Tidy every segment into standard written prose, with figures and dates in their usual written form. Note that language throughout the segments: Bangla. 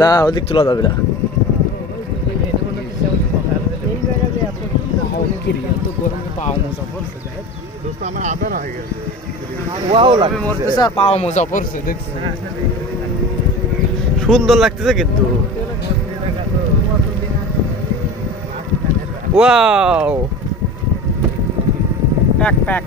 না ওদিক তোলা যাবে না। সুন্দর লাগতেছে কিন্তু। Wow pack pack.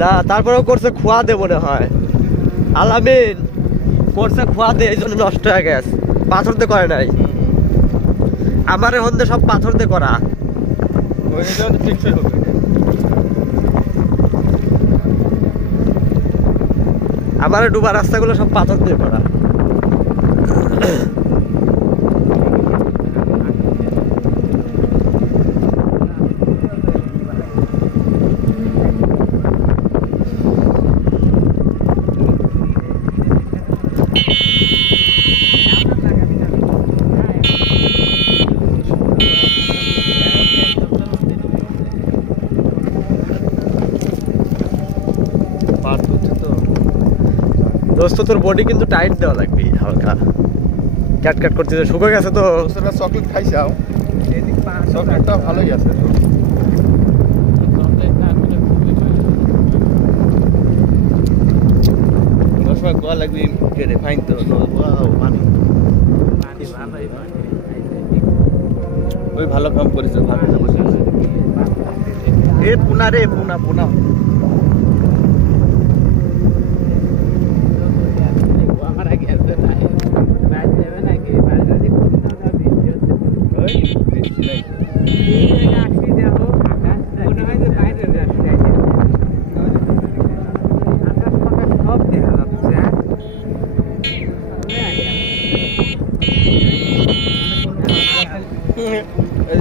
না তারপরেও করছে খোয়া দে মনে হয়, আলামিন করছে খোয়া দে, এই জন্য নষ্ট হয়ে গেছে। পাথর দিয়ে করে নাই, আমার হন্দে সব পাথর দিয়ে করা। আমার ডুবা রাস্তাগুলো সব পাথর দিয়ে করা। দোস্ত তোর বডি কিন্তু টাইট দেওয়া লাগবে হালকা, ক্যাট ক্যাট করতে শুকে গেছে তো। চকলেট খাইছাও? চকলেটটা ভালোই আছে। গোয়া লাগবে কেড়ে ফাইন তো পানি ওই ভালো কাম করেছে। এ পুনা রে পুনা পুনা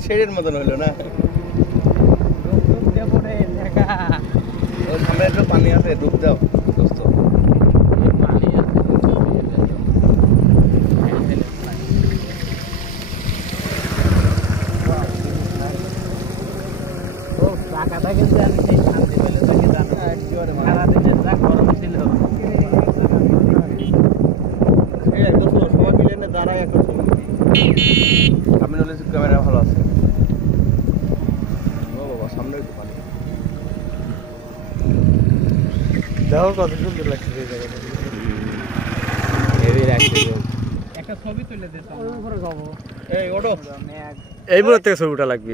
শেডের মতন হইলো না। সামনে একটু পানি আছে, ডুব দাও দোস্ত। সবাই মিলে দাঁড়ায় একটা আমি বলে ক্যামেরা ভালো আছে। ও বাবা সামনে একটু পানি দেখো কত সুন্দর লাগছে এই জায়গাটা। একটা ছবি তুলে দে, উপরে যাবো। এই ওঠো, এই মুহূর্তে ছবিটা লাগবে।